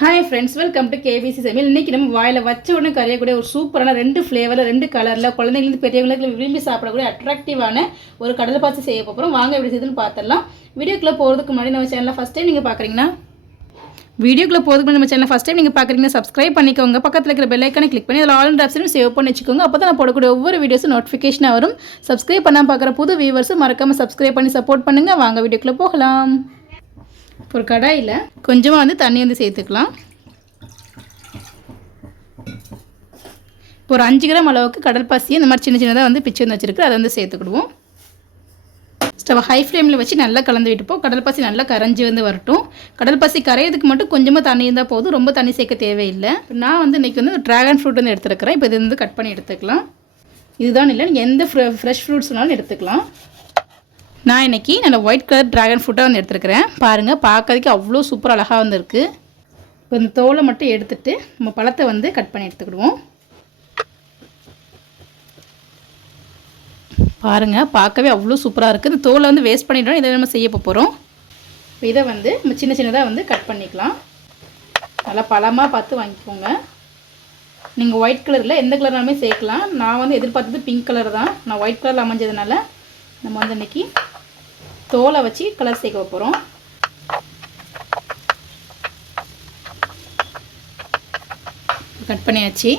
Hi friends welcome to KBC சமையல் இன்றைக்கி நம்ம வாயில் வச்ச உடனே கரையக்கூடிய ஒரு சூப்பரான ரெண்டு ஃப்ளேவரில் ரெண்டு கலரில் குழந்தைங்களுக்கு பெரியவங்களுக்கு விரும்பி சாப்பிடக்கூடிய அட்ராக்டிவான ஒரு கடலை பாசி செய்ய போகிறோம் வாங்க எப்படி செய்யுதுன்னு பார்த்துடலாம் வீடியோக்குள்ளே போகிறதுக்கு முன்னாடி நம்ம சேனலில் ஃபஸ்ட் டைம் நீங்கள் பார்க்குறீங்கன்னா வீடியோக்குள்ளே போகிறதுக்கு முன்னாடி நம்ம சேனல் ஃபஸ்ட் டைம் நீங்கள் பார்க்குறீங்கன்னா சப்ஸ்கிரைப் பண்ணிக்கோங்க. பக்கத்தில் இருக்கிற பெல்லைக்கானே கிளிக் பண்ணி அதில் ஆல் ஆப்ஷனும் சேவ் பண்ணி வச்சுக்கோங்க. அப்போ தான் நான் போடக்கூடிய ஒவ்வொரு வீடியோஸும் நோட்டிஃபிகேஷனாக வரும். சப்ஸ்கிரைப் பண்ணாமல் பார்க்குற புது வியூவர்ஸும் மறக்காமல் சப்ஸ்கிரைப் பண்ணி சப்போர்ட் பண்ணுங்கள் வாங்க வீடியோக்குள்ளே போகலாம். ஒரு கடாயில் கொஞ்சமாக வந்து தண்ணி வந்து சேர்த்துக்கலாம். இப்போ ஒரு அஞ்சு கிராம் அளவுக்கு கடல் பாசி இந்த மாதிரி சின்ன சின்னதாக வந்து பிச்சு வந்து வச்சுருக்கு. அதை வந்து சேர்த்துக்கிடுவோம். ஸ்டவ் ஹை ஃப்ளேமில் வச்சு நல்லா கலந்து விட்டுப்போம் கடல் பாசி நல்லா கரைஞ்சி வந்து வரட்டும். கடல் பாசி கரையிறதுக்கு மட்டும் கொஞ்சமாக தண்ணி இருந்தால் போதும். ரொம்ப தண்ணி சேர்க்க தேவையில்லை. நான் வந்து இன்றைக்கி வந்து ட்ராகன் ஃப்ரூட் வந்து எடுத்துருக்கிறேன். இப்போ இது வந்து கட் பண்ணி எடுத்துக்கலாம். இதுதான் இல்லை. நீங்கள் எந்த ஃப்ரெஷ் ஃப்ரூட்ஸ்னாலும் எடுத்துக்கலாம். நான் இன்றைக்கி நல்ல ஒயிட் கலர் ட்ராகன் ஃப்ரூட்டாக வந்து எடுத்துருக்கிறேன். பாருங்கள் பார்க்கறதுக்கு அவ்வளோ சூப்பர் அழகாக வந்துருக்கு. இப்போ இந்த தோலை மட்டும் எடுத்துட்டு நம்ம பழத்தை வந்து கட் பண்ணி எடுத்துக்கிடுவோம். பாருங்கள் பார்க்கவே அவ்வளோ சூப்பராக இருக்குது இந்த தோலை வந்து வேஸ்ட் பண்ணிட்டோம் இதை நம்ம செய்ய போகிறோம் இதை வந்து நம்ம சின்ன சின்னதாக வந்து கட் பண்ணிக்கலாம். நல்லா பழமாக பார்த்து வாங்கிக்கோங்க. நீங்கள் ஒயிட் கலரில் எந்த கலர்னாலுமே சேர்க்கலாம். நான் வந்து எதிர்பார்த்தது பிங்க் கலர் தான். நான் ஒயிட் கலரில் அமைஞ்சதுனால நம்ம வந்து இன்றைக்கி தோலை வச்சு கலர் சேர்க்க போகிறோம் கட் பண்ணியாச்சு.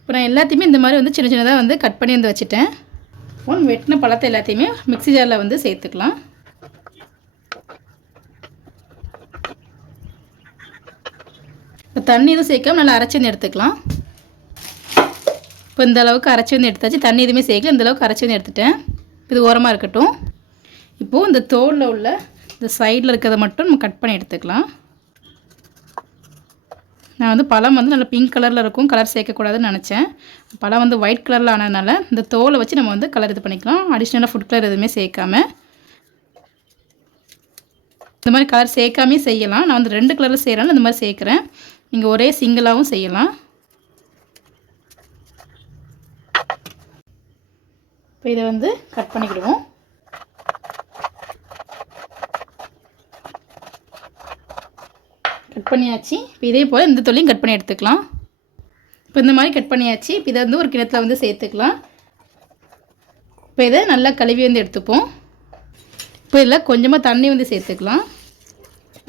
இப்போ நான் எல்லாத்தையுமே இந்த மாதிரி வந்து சின்ன சின்னதாக வந்து கட் பண்ணி வந்து வச்சுட்டேன். ஒன் வெட்டின பழத்தை எல்லாத்தையுமே மிக்ஸி ஜாரில் வந்து சேர்த்துக்கலாம். இப்போ தண்ணி எதுவும் சேர்க்காம நல்லா அரைச்சி வந்து எடுத்துக்கலாம். இப்போ இந்த அளவுக்கு அரைச்சி வந்து எடுத்தாச்சு. தண்ணி எதுவுமே சேர்க்கல. இந்த அளவுக்கு அரைச்சி வந்து எடுத்துட்டேன். இது ஓரமாக இருக்கட்டும். இப்போது இந்த தோலில் உள்ள இந்த சைடில் இருக்கிறத மட்டும் நம்ம கட் பண்ணி எடுத்துக்கலாம். நான் வந்து பழம் வந்து நல்லா பிங்க் கலரில் இருக்கும். கலர் சேர்க்கக்கூடாதுன்னு நினச்சேன். பழம் வந்து ஒயிட் கலரில் ஆனதுனால இந்த தோலை வச்சு நம்ம வந்து கலர் இது பண்ணிக்கலாம். அடிஷ்னலாக ஃபுட் கலர் எதுவுமே சேர்க்காம. இந்த மாதிரி கலர் சேர்க்காமே செய்யலாம். நான் வந்து ரெண்டு கலரில் செய்கிறேன் இந்த மாதிரி சேர்க்குறேன். நீங்கள் ஒரே சிங்கிளாகவும் செய்யலாம். இப்போ இதை வந்து கட் பண்ணிக்கிடுவோம். கட் பண்ணியாச்சு. இப்போ இதே போல் இந்த தொழிலையும் கட் பண்ணி எடுத்துக்கலாம். இப்போ இந்த மாதிரி கட் பண்ணியாச்சு. இப்போ இதை வந்து ஒரு கிணத்துல வந்து சேர்த்துக்கலாம். இப்போ இதை நல்லா கழுவி வந்து எடுத்துப்போம். இப்போ இதில் கொஞ்சமாக தண்ணி வந்து சேர்த்துக்கலாம்.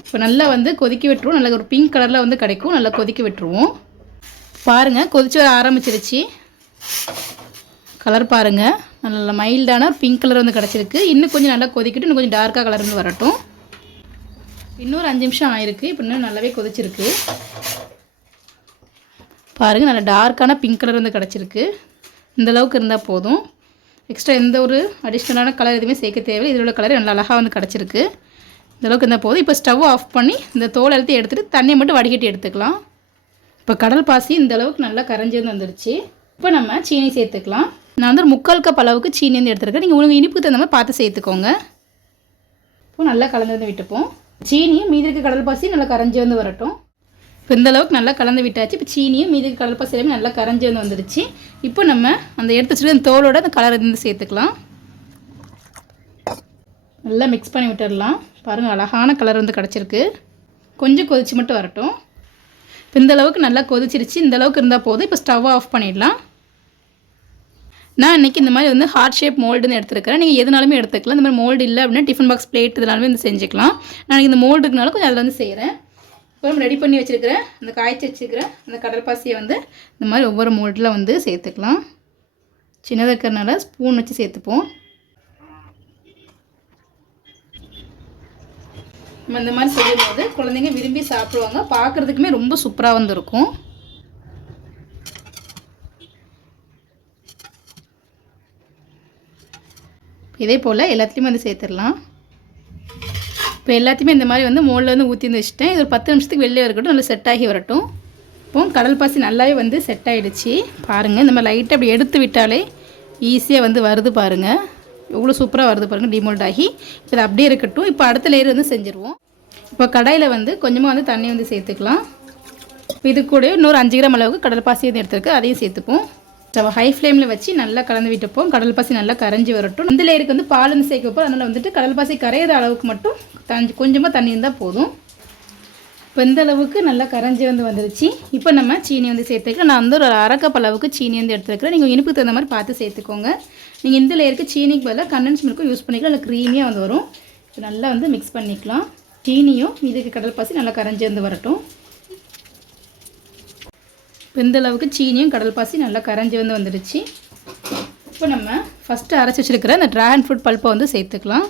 இப்போ நல்லா வந்து கொதிக்க விட்டுருவோம். நல்லா ஒரு பிங்க் கலரில் வந்து கிடைக்கும். நல்லா கொதிக்க விட்டுருவோம். பாருங்கள் கொதிச்சு வர ஆரம்பிச்சிருச்சு. கலர் பாருங்கள் நல்ல மைல்டான பிங்க் கலர் வந்து கிடச்சிருக்கு. இன்னும் கொஞ்சம் நல்லா கொதிக்கிட்டு இன்னும் கொஞ்சம் டார்க்காக கலர் வந்து வரட்டும். இன்னொரு அஞ்சு நிமிஷம் ஆயிருக்கு. இப்போ இன்னும் நல்லாவே கொதிச்சிருக்கு. பாருங்கள் நல்லா டார்க்கான பிங்க் கலர் வந்து கிடச்சிருக்கு. இந்த அளவுக்கு இருந்தால் போதும். எக்ஸ்ட்ரா எந்த ஒரு அடிஷ்னலான கலர் எதுவுமே சேர்க்க தேவையில்லை. இதில் உள்ள கலர் நல்லா அழகாக வந்து கிடச்சிருக்கு. இந்த அளவுக்கு இருந்தால் போதும். இப்போ ஸ்டவ் ஆஃப் பண்ணி இந்த தோல் எல்லாத்தையும் எடுத்துகிட்டு தண்ணியை மட்டும் வடிகட்டி எடுத்துக்கலாம். இப்போ கடல் பாசி இந்த அளவுக்கு நல்லா கரைஞ்சி வந்து இப்போ நம்ம சீனி சேர்த்துக்கலாம். நான் வந்து ஒரு முக்கால் கப் அளவுக்கு சீனி வந்து எடுத்துருக்கேன். நீங்கள் உங்களுக்கு இனிப்புக்கு தகுந்த மாதிரி பார்த்து சேர்த்துக்கோங்க. இப்போ நல்லா கலந்து வந்து விட்டுப்போம். சீனியும் மீதி இருக்க கடல் பாசி நல்லா கரைஞ்சி வந்து வரட்டும். இப்போ இந்த அளவுக்கு நல்லா கலந்து விட்டாச்சு. இப்போ சீனியும் மீதி இருக்க கடல் பாசி எல்லாமே நல்லா கரைஞ்சி வந்து வந்துருச்சு. இப்போ நம்ம அந்த எடுத்து வச்சுட்டு அந்த தோலோட அந்த கலர் இருந்து சேர்த்துக்கலாம். நல்லா மிக்ஸ் பண்ணி விட்டுடலாம். பாருங்கள் அழகான கலர் வந்து கிடச்சிருக்கு. கொஞ்சம் கொதிச்சு மட்டும் வரட்டும். இப்போ இந்த அளவுக்கு நல்லா கொதிச்சிருச்சு. இந்த அளவுக்கு இருந்தால் போதும். இப்போ ஸ்டவ் ஆஃப் பண்ணிடலாம். நான் இன்றைக்கி இந்த மாதிரி வந்து ஹார்ட் ஷேப் மோல்டுன்னு எடுத்துருக்கிறேன். நீங்கள் எதுனாலுமே எடுத்துக்கலாம். இந்த மாதிரி மோல்டு இல்லை அப்படின்னா டிஃபன் பாக்ஸ் பிளேட் இதனாலுமே வந்து செஞ்சுக்கலாம். நான் இந்த மோல்டு இருக்கனால கொஞ்சம் அதில் வந்து செய்கிறேன் இப்போ ரெடி பண்ணி வச்சுருக்கிறேன் அந்த காய்ச்சி வச்சுருக்கிறேன் அந்த கடல் பாசியை வந்து இந்த மாதிரி ஒவ்வொரு மோல்டில் வந்து சேர்த்துக்கலாம். சின்னதாக இருக்கிறனால ஸ்பூன் வச்சு சேர்த்துப்போம். நம்ம இந்த மாதிரி செய்யும்போது குழந்தைங்க விரும்பி சாப்பிடுவாங்க. பார்க்குறதுக்குமே ரொம்ப சூப்பராக வந்துருக்கும். இதே போல் எல்லாத்துலேயுமே வந்து சேர்த்துடலாம். இப்போ எல்லாத்தையுமே இந்த மாதிரி வந்து மோளில் வந்து ஊற்றி வந்து வச்சுட்டேன். இது ஒரு பத்து நிமிஷத்துக்கு வெளியே இருக்கட்டும் நல்லா செட் ஆகி வரட்டும். இப்போ கடல் பாசி நல்லாவே வந்து செட் ஆகிடுச்சு பாருங்கள் இந்த மாதிரி லைட்டாக அப்படி எடுத்து விட்டாலே ஈஸியாக வந்து வருது பாருங்கள் எவ்வளோ சூப்பராக வருது பாருங்கள் டிமோல்ட் ஆகி. இது அப்படியே இருக்கட்டும். இப்போ அடுத்த லேயர் வந்து செஞ்சுருவோம். இப்போ கடாயில் வந்து கொஞ்சமாக வந்து தண்ணி வந்து சேர்த்துக்கலாம். இது கூட இன்னொரு அஞ்சு கிராம் அளவுக்கு கடல் பாசி வந்து எடுத்துருக்கு. அதையும் சேர்த்துப்போம். ஸ்டவ் ஹை ஃப்ளேமில் வச்சு நல்லா கலந்து விட்டுப்போம். கடல் பாசி நல்லா கரைஞ்சி வரட்டும். இந்த லேயருக்கு வந்து பால் வந்து சேர்க்கப்போ அதனால் வந்துட்டு கடல் பாசி கரையிற அளவுக்கு மட்டும் தஞ்சி கொஞ்சமாக தண்ணி இருந்தால் போதும். இப்போ இந்த அளவுக்கு நல்லா கரைஞ்சி வந்து வந்துருச்சு. இப்போ நம்ம சீனி வந்து சேர்த்துக்கலாம். நான் வந்து ஒரு அரைக்கப் அளவுக்கு சீனி வந்து எடுத்துருக்கிறேன். நீங்கள் இனிப்புக்கு தகுந்த மாதிரி பார்த்து சேர்த்துக்கோங்க. நீங்கள் இந்த லேயருக்கு சீனிக்கு பதிலாக கண்டன்ஸ் மில்க்கும் யூஸ் பண்ணிக்கலாம். நல்லா க்ரீமியாக வந்து வரும். இப்போ நல்லா வந்து மிக்ஸ் பண்ணிக்கலாம். சீனியும் இதுக்கு கடல் பாசி நல்லா கரைஞ்சி வந்து வரட்டும். வெந்தளவுக்கு சீனியும் கடல் பாசி நல்லா கரைஞ்சி வந்து வந்துடுச்சு. இப்போ நம்ம ஃபஸ்ட்டு அரைச்சி வச்சிருக்கிற அந்த ட்ராகன் ஃப்ரூட் பல்ப்பை வந்து சேர்த்துக்கலாம்.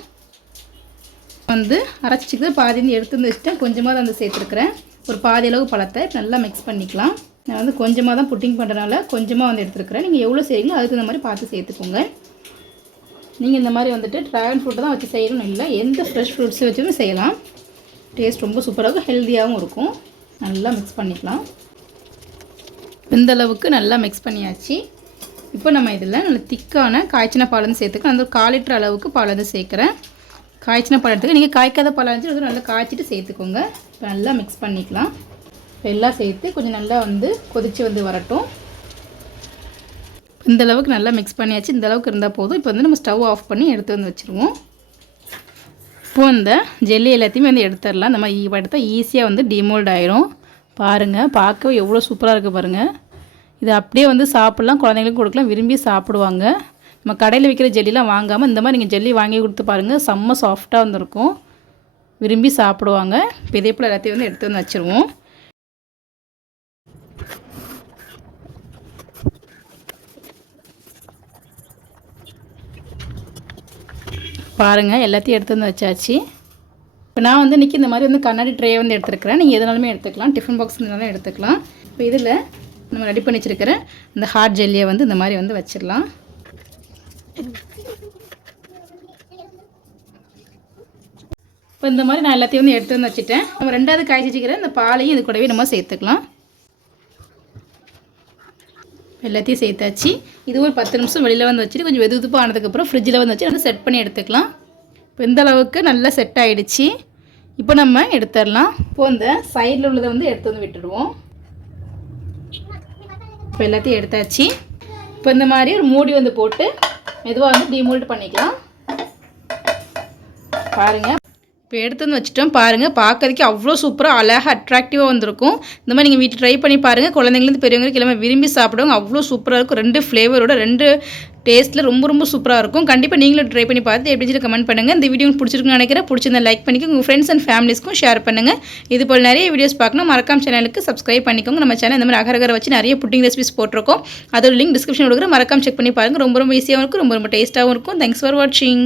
வந்து அரைச்சி வச்சுக்கிறது பாதி வந்து எடுத்து வந்து வச்சுட்டேன். கொஞ்சமாக தான் வந்து சேர்த்துருக்குறேன். ஒரு பாதி அளவு பழத்தை நல்லா மிக்ஸ் பண்ணிக்கலாம். நான் வந்து கொஞ்சமாக தான் புட்டிங் பண்ணுறனால கொஞ்சமாக வந்து எடுத்துருக்குறேன். நீங்கள் எவ்வளோ செய்கிறீங்களோ அதுக்கு இந்த மாதிரி பார்த்து சேர்த்துக்கோங்க. நீங்கள் இந்த மாதிரி வந்துட்டு ட்ராகன் ஃப்ரூட்டை தான் வச்சு செய்யணும்னு இல்லை எந்த ஃப்ரெஷ் ஃப்ரூட்ஸ் வச்சுமே செய்யலாம். டேஸ்ட் ரொம்ப சூப்பராகவும் ஹெல்த்தியாகவும் இருக்கும். நல்லா மிக்ஸ் பண்ணிக்கலாம். இந்த அளவுக்கு நல்லா மிக்ஸ் பண்ணியாச்சு. இப்போ நம்ம இதில் நல்ல திக்கான காய்ச்சின பால் வந்து சேர்த்துக்கலாம் அந்த கால் லிட்டர் அளவுக்கு பால் வந்து சேர்க்குறேன். காய்ச்சின பால் எடுத்துக்க நீங்கள் காய்க்காத பால் இருந்துச்சு அது நல்லா காய்ச்சிட்டு சேர்த்துக்கோங்க. இப்போ நல்லா மிக்ஸ் பண்ணிக்கலாம். இப்போ எல்லாம் சேர்த்து கொஞ்சம் நல்லா வந்து கொதித்து வந்து வரட்டும். இந்த அளவுக்கு நல்லா மிக்ஸ் பண்ணியாச்சு. இந்த அளவுக்கு இருந்தால் போதும். இப்போ வந்து நம்ம ஸ்டவ் ஆஃப் பண்ணி எடுத்து வந்து வச்சுருவோம். இப்போ இந்த ஜெல்லி எல்லாத்தையுமே வந்து எடுத்துடலாம். இந்த மாதிரி எடுத்தால் ஈஸியாக வந்து டிமோல்ட் ஆயிரும். பாருங்கள் பார்க்கவே எவ்வளோ சூப்பராக இருக்குது பாருங்கள் இது அப்படியே வந்து சாப்பிட்லாம் குழந்தைங்களுக்கு கொடுக்கலாம் விரும்பி சாப்பிடுவாங்க. நம்ம கடையில் விற்கிற ஜெல்லிலாம் வாங்காமல் இந்த மாதிரி நீங்கள் ஜெல்லி வாங்கி கொடுத்து பாருங்கள் செம்ம சாஃப்டாக வந்திருக்கும். விரும்பி சாப்பிடுவாங்க. இப்போ இதே போல் எல்லாத்தையும் வந்து எடுத்து வந்து வச்சுருவோம். பாருங்கள் எல்லாத்தையும் எடுத்து வந்து வச்சாச்சு. இப்போ நான் வந்து இன்றைக்கி இந்த மாதிரி வந்து கண்ணாடி ட்ரே வந்து எடுத்துருக்கிறேன். நீங்கள் எதுனாலுமே எடுத்துக்கலாம். டிஃபன் பாக்ஸ் இருந்தாலும் எடுத்துக்கலாம். இப்போ இதில் நம்ம ரெடி பண்ணி வச்சுருக்கிற இந்த ஹார்ட் ஜெல்லியை வந்து இந்த மாதிரி வந்து வச்சிடலாம். இப்போ இந்த மாதிரி நான் எல்லாத்தையும் வந்து எடுத்து வந்து வச்சுட்டேன். நம்ம ரெண்டாவது காய்ச்சி வச்சுக்கிறேன் இந்த பாலையும் இது கூடவே நம்ம சேர்த்துக்கலாம். எல்லாத்தையும் சேர்த்தாச்சு. இது ஒரு பத்து நிமிஷம் வெளியில் வந்து வச்சுட்டு கொஞ்சம் வெது வெதுப்பாக ஆனதுக்கப்புறம் ஃப்ரிட்ஜில் வந்து வச்சு நல்லா செட் பண்ணி எடுத்துக்கலாம். இப்போ இந்த அளவுக்கு நல்லா செட் ஆகிடுச்சு இப்போ நம்ம எடுத்துடலாம். இப்போ இந்த சைடில் உள்ளதை வந்து எடுத்து வந்து விட்டுடுவோம். இப்போ எல்லாத்தையும் எடுத்தாச்சு. இப்போ இந்த மாதிரி ஒரு மூடி வந்து போட்டு மெதுவாக வந்து டிமோல்ட் பண்ணிக்கலாம். பாருங்கள் இப்போ எடுத்து வந்து வச்சுட்டோம். பாருங்கள் பார்க்கறதுக்கு அவ்வளோ சூப்பராக அழகாக அட்ராக்டிவாக வந்திருக்கும். இந்த மாதிரி நீங்கள் வீட்டில் ட்ரை பண்ணி பாருங்கள் குழந்தைங்களுக்கு பெரியவங்களுக்கு எல்லாமே விரும்பி சாப்பிடுவாங்க. அவ்வளோ சூப்பராக இருக்கும். ரெண்டு ஃப்ளேவரோட ரெண்டு டேஸ்ட்டில் ரொம்ப ரொம்ப சூப்பராக இருக்கும். கண்டிப்பாக நீங்களும் ட்ரை பண்ணி பார்த்து எப்படி கமெண்ட் பண்ணுங்கள் இந்த வீடியோ பிடிச்சிருக்குன்னு நினைக்கிறேன். பிடிச்சிருந்தா லைக் பண்ணிக்கோங்க. உங்கள் ஃப்ரெண்ட்ஸ் அண்ட் ஃபேமிலிஸ்க்கும் ஷேர் பண்ணுங்கள் இது போல் நிறைய வீடியோஸ் பார்க்கணும். மறக்காம சேனலுக்கு சப்ஸ்கிரைப் பண்ணிக்கோங்க. நம்ம சேனல் இந்த மாதிரி அகரகர வச்சு நிறைய புட்டிங் ரெசிபிஸ் போட்டிருக்கோம். அதோட லிங்க் டிஸ்கிரிப்ஷன் கொடுக்குற மறக்காம செக் பண்ணி பாருங்கள் ரொம்ப ரொம்ப ஈஸியாகவும் இருக்கும். ரொம்ப ரொம்ப டேஸ்ட்டாகவும் இருக்கும். தேங்க்ஸ் ஃபார் வாட்சிங்